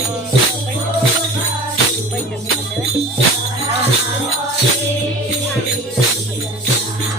Thank you.